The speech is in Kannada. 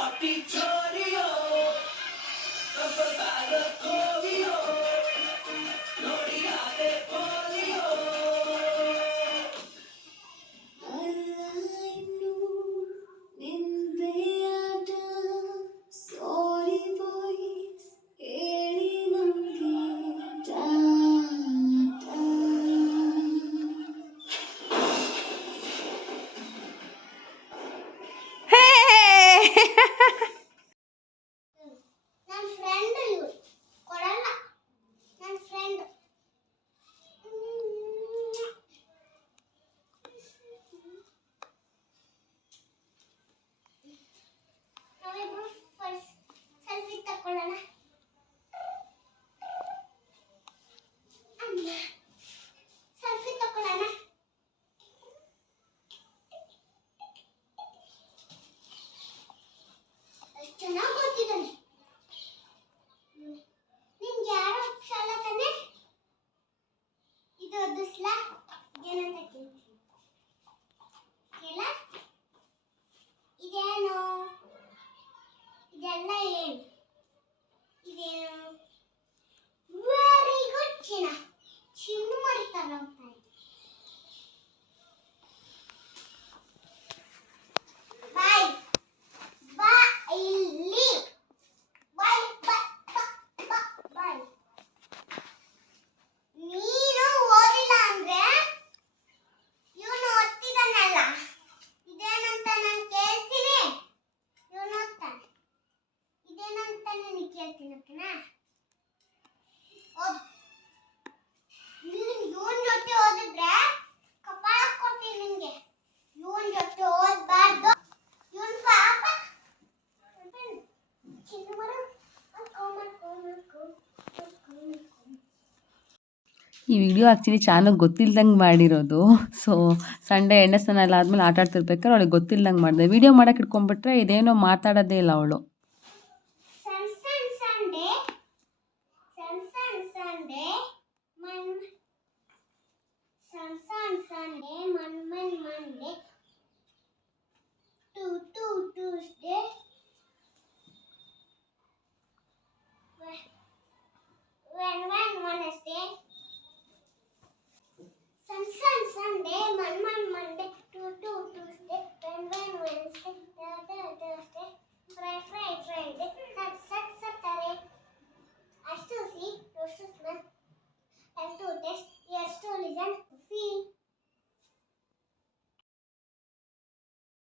Naughty Johnny-O, ang babae ko, yo. ha ha ha slap. ಈ ವಿಡಿಯೋ ಆ್ಯಕ್ಚುಲಿ ಚಾನಲ್ ಗೊತ್ತಿಲ್ದಂಗೆ ಮಾಡಿರೋದು. ಸೊ ಸಂಡೇ ಎಣ್ಣೆ ಸ್ನಾನ ಎಲ್ಲ ಆದಮೇಲೆ ಆಟ ಆಡ್ತಿರ್ಬೇಕಾದ್ರೆ ಅವಳಿಗೆ ಗೊತ್ತಿಲ್ದಂಗೆ ಮಾಡಿದೆ. ವಿಡಿಯೋ ಮಾಡೋಕ್ಕೆ ಇಟ್ಕೊಂಡ್ಬಿಟ್ರೆ ಇದೇನೋ ಮಾತಾಡೋದೇ ಇಲ್ಲ ಅವಳು. சண்டே மண் மண் மண்டே.